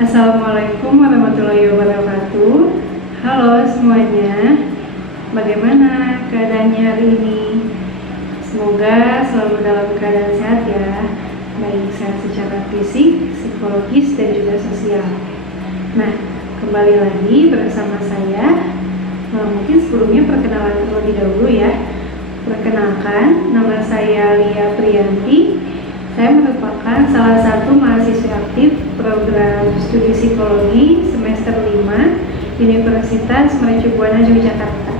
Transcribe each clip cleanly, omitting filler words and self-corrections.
Assalamualaikum warahmatullahi wabarakatuh. Halo semuanya, bagaimana keadaannya hari ini? Semoga selalu dalam keadaan sehat ya, baik sehat secara fisik, psikologis, dan juga sosial. Nah, kembali lagi bersama saya. Mungkin sebelumnya perkenalan terlebih dahulu ya. Perkenalkan, nama saya Lia Priyanti. Saya merupakan salah satu mahasiswa aktif program studi psikologi semester 5 Universitas Mercubuana Yogyakarta.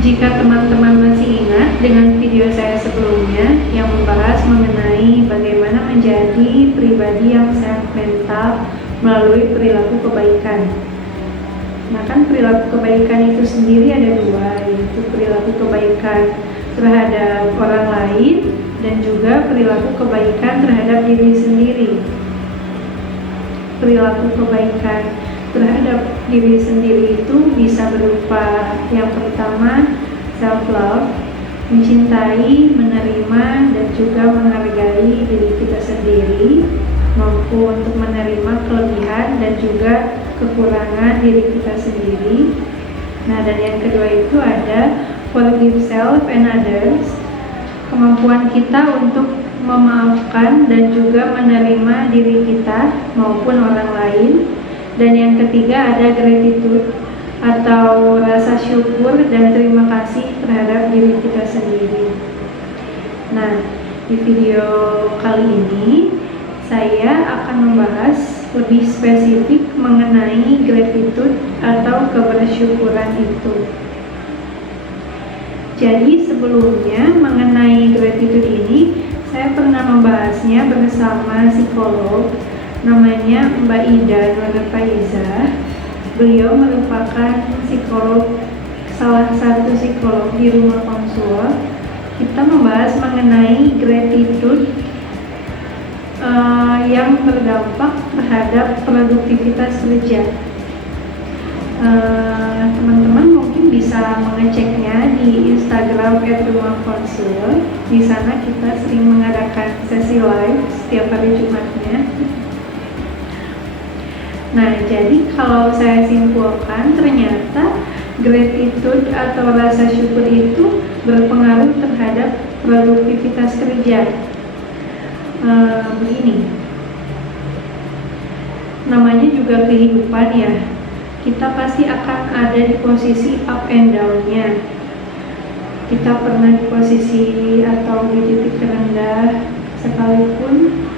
Jika teman-teman masih ingat dengan video saya sebelumnya yang membahas mengenai bagaimana menjadi pribadi yang sehat mental melalui perilaku kebaikan. Nah kan perilaku kebaikan itu sendiri ada dua, yaitu perilaku kebaikan terhadap orang lain dan juga perilaku kebaikan terhadap diri sendiri. Perilaku kebaikan terhadap diri sendiri itu bisa berupa yang pertama self love, mencintai, menerima dan juga menghargai diri kita sendiri, mampu untuk menerima kelebihan dan juga kekurangan diri kita sendiri. Nah, dan yang kedua itu ada forgive self and others, kemampuan kita untuk memaafkan dan juga menerima diri kita maupun orang lain. Dan yang ketiga ada gratitude atau rasa syukur dan terima kasih terhadap diri kita sendiri. Nah, di video kali ini saya akan membahas lebih spesifik mengenai gratitude atau kebersyukuran itu. Jadi sebelumnya mengenai gratitude ini saya pernah membahasnya bersama psikolog namanya Mbak Ida Nurfaiza. Beliau merupakan psikolog, salah satu psikolog di rumah konsul. Kita membahas mengenai gratitude yang berdampak terhadap produktivitas kerja. Teman-teman mungkin bisa mengeceknya di Instagram @rumahkonsul. Di sana kita sering mengadakan sesi live setiap hari Jumatnya. Nah, jadi kalau saya simpulkan, ternyata gratitude atau rasa syukur itu berpengaruh terhadap produktivitas kerja. Begini, namanya juga kehidupan ya. Kita pasti akan ada di posisi up and down-nya. Kita pernah di posisi atau di titik terendah sekalipun,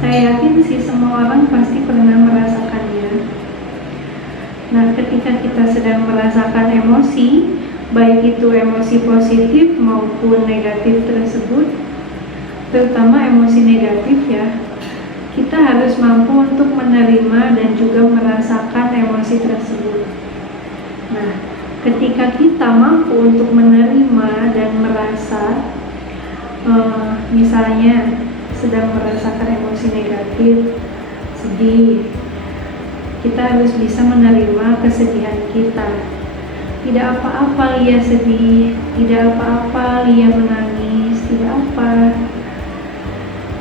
saya yakin sih semua orang pasti pernah merasakannya. Nah, ketika kita sedang merasakan emosi, baik itu emosi positif maupun negatif tersebut, terutama emosi negatif ya, kita harus mampu untuk menerima dan juga merasakan emosi tersebut. Nah, ketika kita mampu untuk menerima dan merasa, misalnya sedang merasakan emosi negatif, sedih, kita harus bisa menerima kesedihan kita. Tidak apa-apa Lia sedih, tidak apa-apa Lia menangis, tidak apa.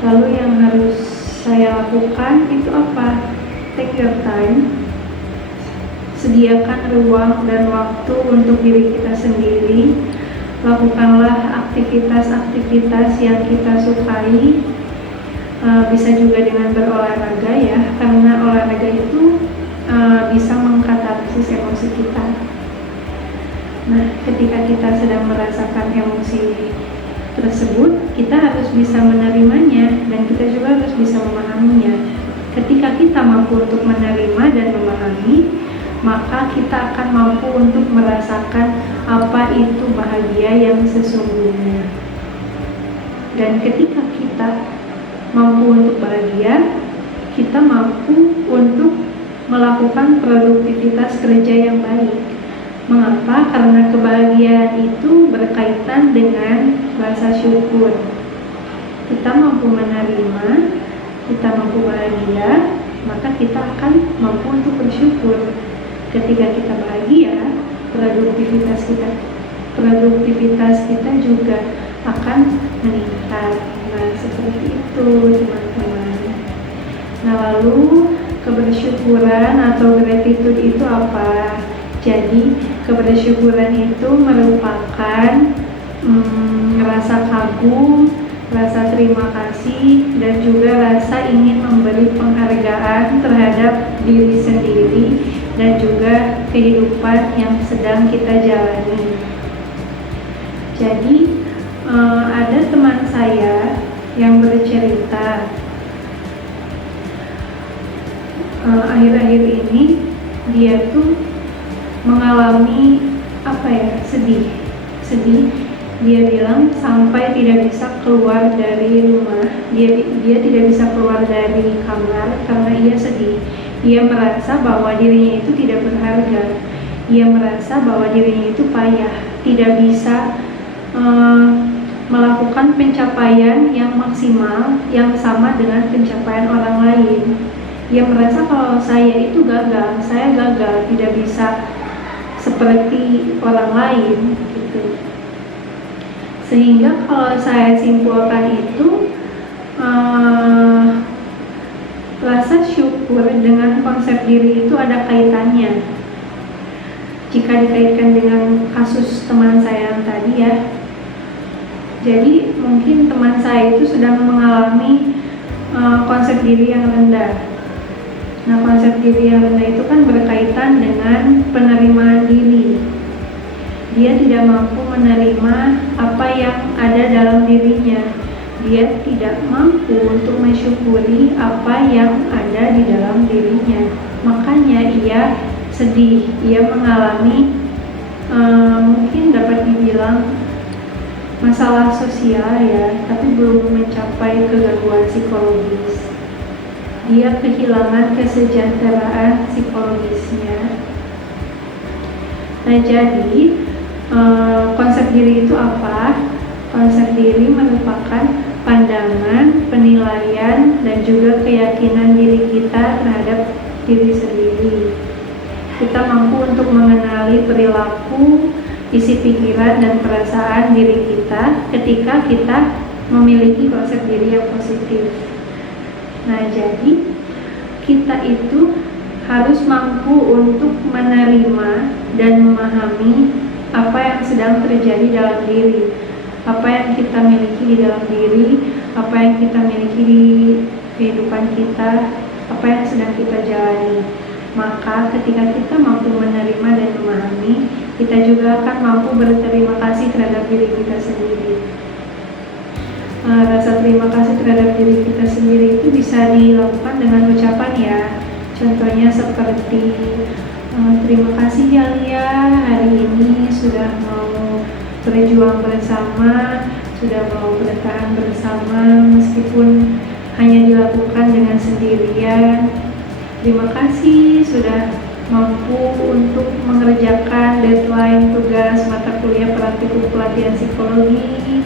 Lalu yang harus saya lakukan itu apa? Take your time. Sediakan ruang dan waktu untuk diri kita sendiri. Lakukanlah aktivitas-aktivitas yang kita sukai. Bisa juga dengan berolahraga ya, karena olahraga itu bisa mengkatarsis emosi kita. Nah, ketika kita sedang merasakan emosi tersebut, kita harus bisa menerimanya dan kita juga harus bisa memahaminya. Ketika kita mampu untuk menerima dan memahami, maka kita akan mampu untuk merasakan apa itu bahagia yang sesungguhnya. Dan ketika kita mampu untuk bahagia, kita mampu untuk melakukan produktivitas kerja yang baik. Mengapa? Karena kebahagiaan itu berkaitan dengan rasa syukur. Kita mampu menerima, kita mampu bahagia, maka kita akan mampu untuk bersyukur. Ketika kita bahagia, produktivitas kita juga akan meningkat. Nah, seperti itu teman-teman. Nah, lalu kebersyukuran atau gratitude itu apa? Jadi kebersyukuran itu merupakan rasa kagum, rasa terima kasih, dan juga rasa ingin memberi penghargaan terhadap diri sendiri dan juga kehidupan yang sedang kita jalani. Jadi ada teman saya yang bercerita akhir-akhir ini dia tuh mengalami sedih. Dia bilang sampai tidak bisa keluar dari rumah, dia tidak bisa keluar dari kamar karena ia sedih. Ia merasa bahwa dirinya itu tidak berharga. Ia merasa bahwa dirinya itu payah, tidak bisa melakukan pencapaian yang maksimal yang sama dengan pencapaian orang lain. Ia merasa kalau saya itu gagal, tidak bisa seperti orang lain gitu. Sehingga kalau saya simpulkan itu rasa syukur dengan konsep diri itu ada kaitannya. Jika dikaitkan dengan kasus teman saya yang tadi ya, jadi mungkin teman saya itu sedang mengalami konsep diri yang rendah. Nah, konsep diri yang rendah itu kan berkaitan dengan penerimaan diri. Dia tidak mampu menerima apa yang ada dalam dirinya. Dia tidak mampu untuk mensyukuri apa yang ada di dalam dirinya. Makanya ia sedih. Ia mengalami mungkin dapat dibilang masalah sosial ya, tapi belum mencapai kegangguan psikologis. Dia kehilangan kesejahteraan psikologisnya. Nah, jadi konsep diri itu apa? Konsep diri merupakan pandangan, penilaian, dan juga keyakinan diri kita terhadap diri sendiri. Kita mampu untuk mengenali perilaku, isi pikiran, dan perasaan diri kita ketika kita memiliki konsep diri yang positif. Nah, jadi kita itu harus mampu untuk menerima dan memahami apa yang sedang terjadi dalam diri, apa yang kita miliki di dalam diri, apa yang kita miliki di kehidupan kita, apa yang sedang kita jalani. Maka ketika kita mampu menerima dan memahami, kita juga akan mampu berterima kasih terhadap diri kita sendiri. Rasa terima kasih terhadap diri kita sendiri itu bisa dilakukan dengan ucapan ya. Contohnya seperti terima kasih ya Lia, hari ini sudah mau berjuang bersama, sudah mau bertahan bersama meskipun hanya dilakukan dengan sendirian. Terima kasih sudah mampu untuk mengerjakan deadline tugas mata kuliah praktikum pelatihan psikologi.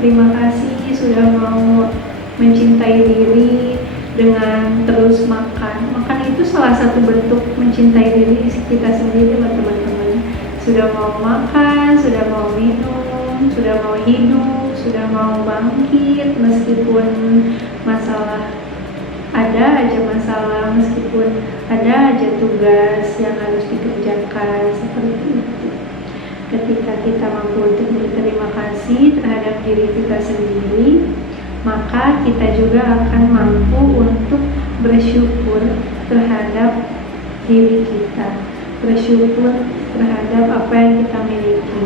Terima kasih sudah mau mencintai diri dengan terus makan. Makan itu salah satu bentuk mencintai diri kita sendiri loh teman-teman. Sudah mau makan, sudah mau minum, sudah mau hidup, sudah mau bangkit meskipun ada aja masalah, meskipun ada aja tugas yang harus dikerjakan, seperti itu. Ketika kita mampu untuk berterima kasih terhadap diri kita sendiri, maka kita juga akan mampu untuk bersyukur terhadap diri kita, bersyukur terhadap apa yang kita miliki.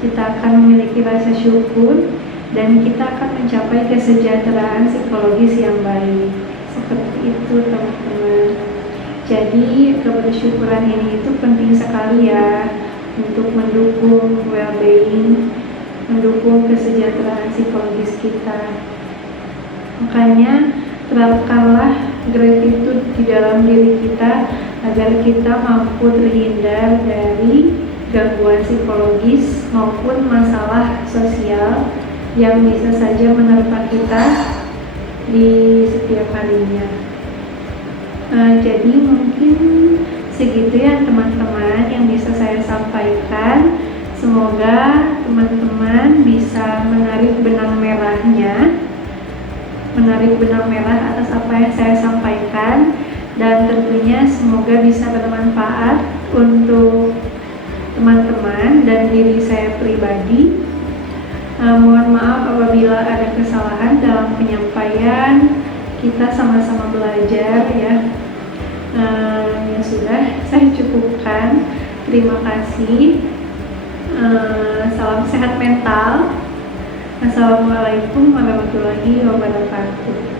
Kita akan memiliki rasa syukur dan kita akan mencapai kesejahteraan psikologis yang baik. Seperti itu teman-teman. Jadi kebersyukuran ini itu penting sekali ya, untuk mendukung well-being, mendukung kesejahteraan psikologis kita. Makanya terapkanlah gratitude di dalam diri kita agar kita mampu terhindar dari gangguan psikologis maupun masalah sosial yang bisa saja menerpa kita di setiap harinya. Jadi mungkin segitu ya teman-teman yang bisa saya sampaikan. Semoga teman-teman bisa menarik benang merahnya menarik benang merah atas apa yang saya sampaikan, dan tentunya semoga bisa bermanfaat untuk teman-teman dan diri saya pribadi. Mohon maaf apabila ada kesalahan dalam penyampaian. Kita sama-sama belajar ya. Ya sudah, saya cukupkan. Terima kasih. Salam sehat mental. Assalamualaikum warahmatullahi wabarakatuh.